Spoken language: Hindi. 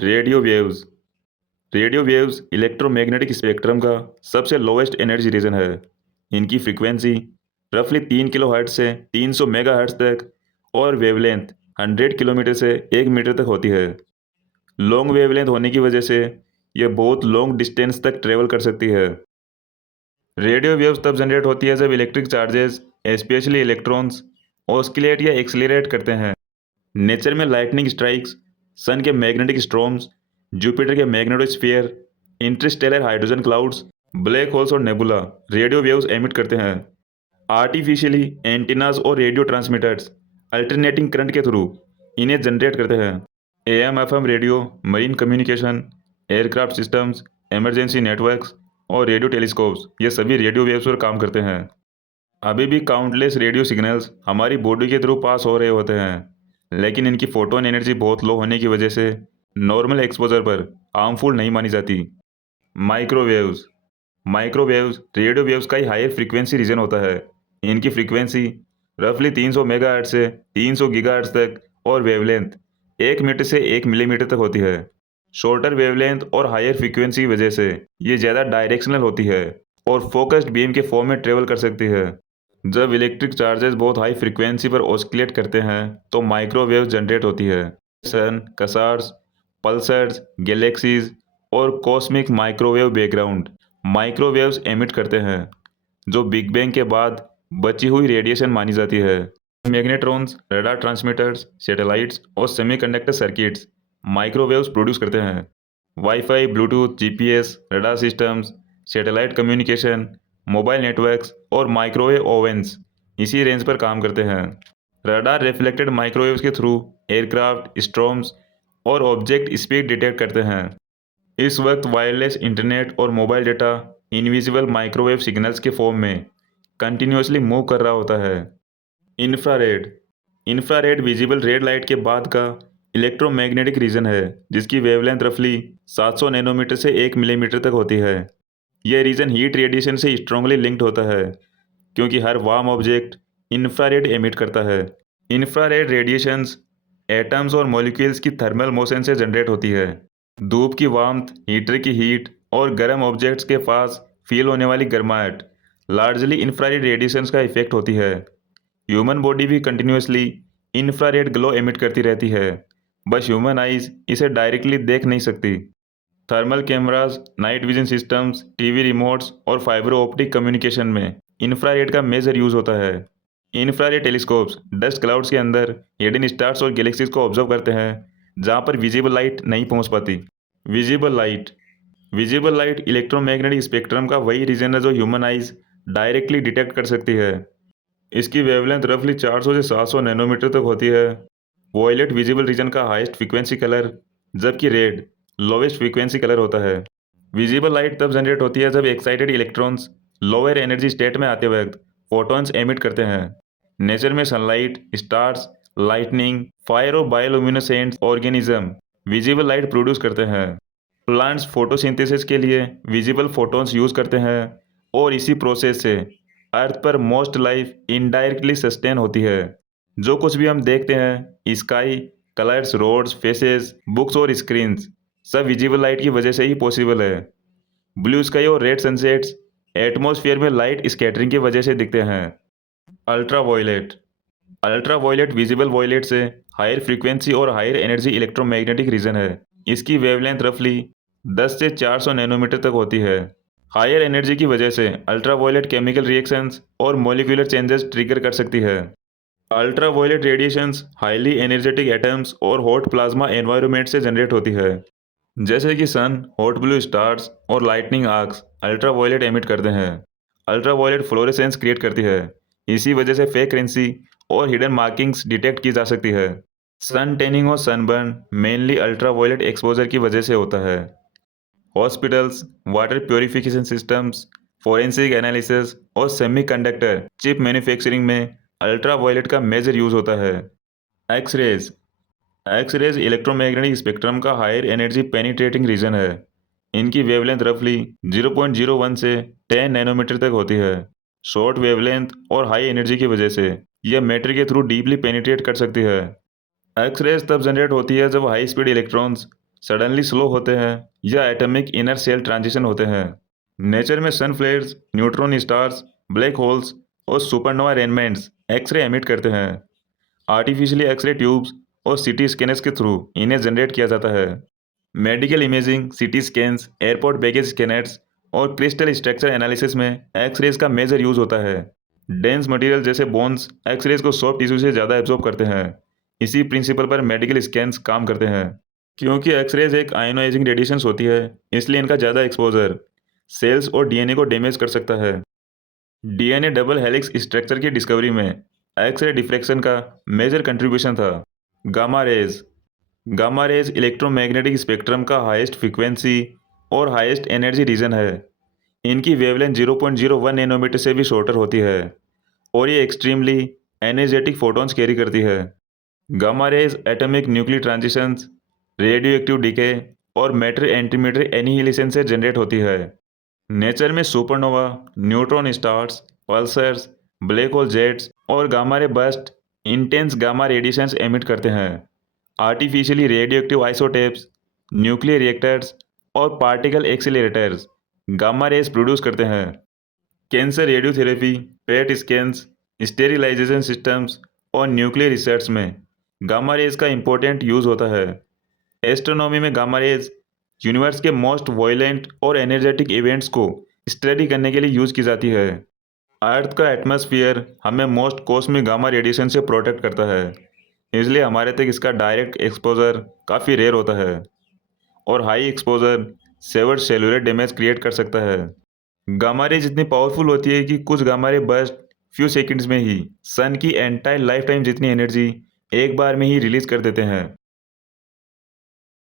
Radio waves. Radio waves electromagnetic spectrum का सबसे लोवेस्ट एनर्जी रीजन है। इनकी फ्रीक्वेंसी रफली 3 किलोहर्ट्ज से 300 मेगाहर्ट्ज तक और वेवलेंथ 100 किलोमीटर से 1 मीटर तक होती है। लॉन्ग वेवलेंथ होने की वजह से यह बहुत लॉन्ग डिस्टेंस तक ट्रेवल कर सकती है। रेडियो वेव्स तब जनरेट होती है जब इलेक्ट्रिक चार्जेस, स्पेशली इलेक्ट्रॉन्स, ऑस्किलेट या एक्सीलरेट करते हैं। नेचर में लाइटनिंग स्ट्राइक्स, सन के मैग्नेटिक स्टॉर्म्स, जुपिटर के magnetosphere, Interstellar hydrogen clouds, black holes और नेबुला रेडियो वेव्स एमिट करते हैं। आर्टिफिशियली एंटीनास और रेडियो ट्रांसमीटर्स अल्टरनेटिंग करंट के थ्रू इन्हें जनरेट करते हैं। Am FM radio, marine communication, aircraft systems, emergency networks और रेडियो टेलीस्कोप्स ये सभी रेडियो वेव्स पर काम करते हैं। अभी भी काउंटलेस रेडियो सिग्नल्स हमारी बॉडी के थ्रू पास हो रहे होते हैं, लेकिन इनकी फोटोन एनर्जी बहुत लो होने की वजह से नॉर्मल एक्सपोजर पर हार्मफुल नहीं मानी जाती। माइक्रोवेव्स। माइक्रोवेव्स रेडियो वेव्स का ही हायर फ्रीक्वेंसी रीजन होता है। इनकी फ्रीक्वेंसी रफली 300 मेगाहर्ट्ज से 300 गीगाहर्ट्ज तक और वेवलेंथ 1 मीटर से 1 मिलीमीटर तक होती है। शॉर्टर वेवलेंथ और हायर फ्रीक्वेंसी की वजह से ये ज़्यादा डायरेक्शनल होती है और फोकस्ड बीम के फॉर्म में ट्रेवल कर सकती है। जब इलेक्ट्रिक चार्जेस बहुत हाई फ्रीक्वेंसी पर ऑस्किलेट करते हैं तो माइक्रोवेव जनरेट होती है। सन, कसार्स, पल्सर्स, गैलेक्सीज और cosmic microwave background microwaves emit करते हैं, जो बिग बैंग के बाद बची हुई रेडिएशन मानी जाती है। मैग्नेट्रॉन्स, रडार ट्रांसमीटर्स, सैटेलाइट्स और सेमीकंडक्टर सर्किट्स माइक्रोवेव्स प्रोड्यूस करते हैं। Wifi, Bluetooth, GPS, radar systems, satellite communication, mobile networks और माइक्रोवेव ओवेंस इसी रेंज पर काम करते हैं। रडार रिफ्लेक्टेड माइक्रोवेव्स के थ्रू एयरक्राफ्ट, स्टॉर्म्स और ऑब्जेक्ट स्पीड डिटेक्ट करते हैं। इस वक्त वायरलेस इंटरनेट और mobile data invisible microwave signals के फॉर्म में कंटिन्यूसली मूव कर रहा होता है। Infrared. Infrared visible red light के बाद का इलेक्ट्रोमैग्नेटिक रीजन है, जिसकी वेवलेंथ रफली 700 नैनोमीटर से 1 मिलीमीटर तक होती है। यह रीजन हीट रेडिएशन से स्ट्रांगली लिंक्ड होता है, क्योंकि हर वार्म ऑब्जेक्ट इंफ्रारेड एमिट करता है। इंफ्रारेड रेडिएशंस एटम्स और मॉलिक्यूल्स की थर्मल मोशन से जनरेट होती है। धूप की वार्मथ, हीटर की हीट और गर्म ऑब्जेक्ट्स के पास फील होने वाली गर्माहट लार्जली इंफ्रारेड रेडिएशंस का इफेक्ट होती है। ह्यूमन बॉडी भी कंटिन्यूसली इंफ्रारेड ग्लो एमिट करती रहती है, बस ह्यूमन आइज इसे डायरेक्टली देख नहीं सकती। Thermal cameras, night vision systems, TV remotes और फाइबर ऑप्टिक कम्युनिकेशन में इंफ्रारेड का मेजर यूज होता है। इंफ्रारेड टेलीस्कोप्स डस्ट क्लाउड्स के अंदर हिडन स्टार्स और गैलेक्सीज को ऑब्जर्व करते हैं, जहां पर विजिबल लाइट नहीं पहुंच पाती। Visible light. Visible light electromagnetic spectrum का वही रीजन है जो ह्यूमन आइज डायरेक्टली डिटेक्ट कर सकती है। इसकी वेवलेंथ रफली 400 से 700 नैनोमीटर तक होती है। वॉयलेट विजिबल रीजन का हाईएस्ट फ्रीक्वेंसी कलर, जबकि रेड लोवेस्ट फ्रीक्वेंसी कलर होता है। विजिबल लाइट तब जनरेट होती है जब excited electrons lower energy state में आते वक्त फोटॉन्स एमिट करते हैं। नेचर में सनलाइट, स्टार्स, लाइटनिंग, फायर और bioluminescent organism visible light produce करते हैं। प्लांट्स फोटोसिंथेसिस के लिए विजिबल फोटॉन्स यूज करते हैं और इसी प्रोसेस से अर्थ पर मोस्ट लाइफ इनडायरेक्टली सस्टेन होती है। जो कुछ भी हम देखते हैं, sky, colours, roads, faces, books और स्क्रीन्स, सब विजिबल लाइट की वजह से ही पॉसिबल है। ब्लू स्काई और रेड सनसेट्स एटमॉस्फेयर में लाइट स्कैटरिंग की वजह से दिखते हैं। Ultraviolet. Ultraviolet visible violet से हायर फ्रीक्वेंसी और हायर एनर्जी इलेक्ट्रोमैग्नेटिक रीजन है। इसकी वेवलेंथ रफली 10 से 400 नैनोमीटर तक होती है। हायर एनर्जी की वजह से अल्ट्रा वायलेट केमिकल रिएक्शंस और मॉलिक्यूलर चेंजेस ट्रिगर कर सकती है। Ultraviolet radiations highly energetic atoms और हॉट प्लाज्मा एनवायरनमेंट से जनरेट होती है, जैसे कि सन, हॉट ब्लू स्टार्स और lightning arcs ultraviolet emit करते हैं। अल्ट्रा वायलेट फ्लोरेसेंस क्रिएट करती है, इसी वजह से फेक करेंसी और हिडन मार्किंग्स डिटेक्ट की जा सकती है। सन टैनिंग और sunburn mainly ultraviolet exposure की वजह से होता है। Hospitals, water purification systems, forensic analysis और सेमीकंडक्टर चिप मैन्युफैक्चरिंग में अल्ट्रा वायलेट का मेजर यूज होता है। X rays. X rays electromagnetic spectrum का हायर एनर्जी पेनिट्रेटिंग रीजन है। इनकी वेवलेंथ रफली 0.01 से 10 नैनोमीटर तक होती है। शॉर्ट वेवलेंथ और हाई एनर्जी की वजह से यह मैटर के थ्रू डीपली पेनिट्रेट कर सकती है। एक्स रेज तब जनरेट होती है जब high speed electrons suddenly slow होते हैं या एटॉमिक इनर सेल ट्रांजिशन होते हैं। नेचर में sun flares, neutron stars, black holes और सुपरनोवा रेनमेंट्स एक्सरे एमिट करते हैं। आर्टिफिशियली एक्सरे ट्यूब्स और सीटी स्कैनर्स के थ्रू इन्हें जनरेट किया जाता है। मेडिकल इमेजिंग, सीटी स्कैन्स, एयरपोर्ट बैगेज स्कैनर्स और क्रिस्टल स्ट्रक्चर एनालिसिस में एक्सरेज का मेजर यूज होता है। डेंस मटेरियल जैसे बोन्स एक्सरेज को सॉफ्ट टिश्यू से ज़्यादा एब्जॉर्ब करते हैं। इसी प्रिंसिपल पर मेडिकल स्कैन्स काम करते हैं। क्योंकि एक्सरेज एक आयोनाइजिंग रेडिएशंस होती है, इसलिए इनका ज़्यादा एक्सपोजर सेल्स और डीएनए को डैमेज कर सकता है। डीएनए डबल हेलिक्स स्ट्रक्चर की डिस्कवरी में एक्सरे डिफ्रैक्शन का मेजर कंट्रीब्यूशन था। Gamma rays gamma rays electromagnetic spectrum का हाईएस्ट फ्रीक्वेंसी और हाईएस्ट एनर्जी रीजन है। इनकी वेवलेंथ 0.01 नैनोमीटर से भी शॉर्टर होती है और ये एक्सट्रीमली एनर्जेटिक फोटॉन्स कैरी करती है। Gamma rays atomic nuclear transitions, radio active decay और मैटर एंटीमैटर एनिहिलेशन से जनरेट होती है। नेचर में supernova, neutron stars, pulsars, black hole jets और gamma ray burst intense gamma radiations emit करते हैं। Artificially radioactive isotopes, nuclear reactors और particle accelerators gamma rays produce करते हैं। Cancer radiotherapy, PET scans, sterilization systems और न्यूक्लियर रिसर्च में गामा रेज का इंपॉर्टेंट यूज होता है। एस्ट्रोनॉमी में गामा रेज यूनिवर्स के मोस्ट वायलेंट और एनर्जेटिक इवेंट्स को स्टडी करने के लिए यूज की जाती है। अर्थ का एटमॉस्फेयर हमें मोस्ट कॉस्मिक गामा रेडिएशन से प्रोटेक्ट करता है, इसलिए हमारे तक इसका डायरेक्ट एक्सपोजर काफ़ी रेयर होता है और high exposure severe cellular damage create कर सकता है। गामा रेज इतनी पावरफुल होती है कि कुछ gamma ray burst few seconds में ही सन की एंटायर लाइफ टाइम जितनी एनर्जी एक बार में ही रिलीज कर देते हैं।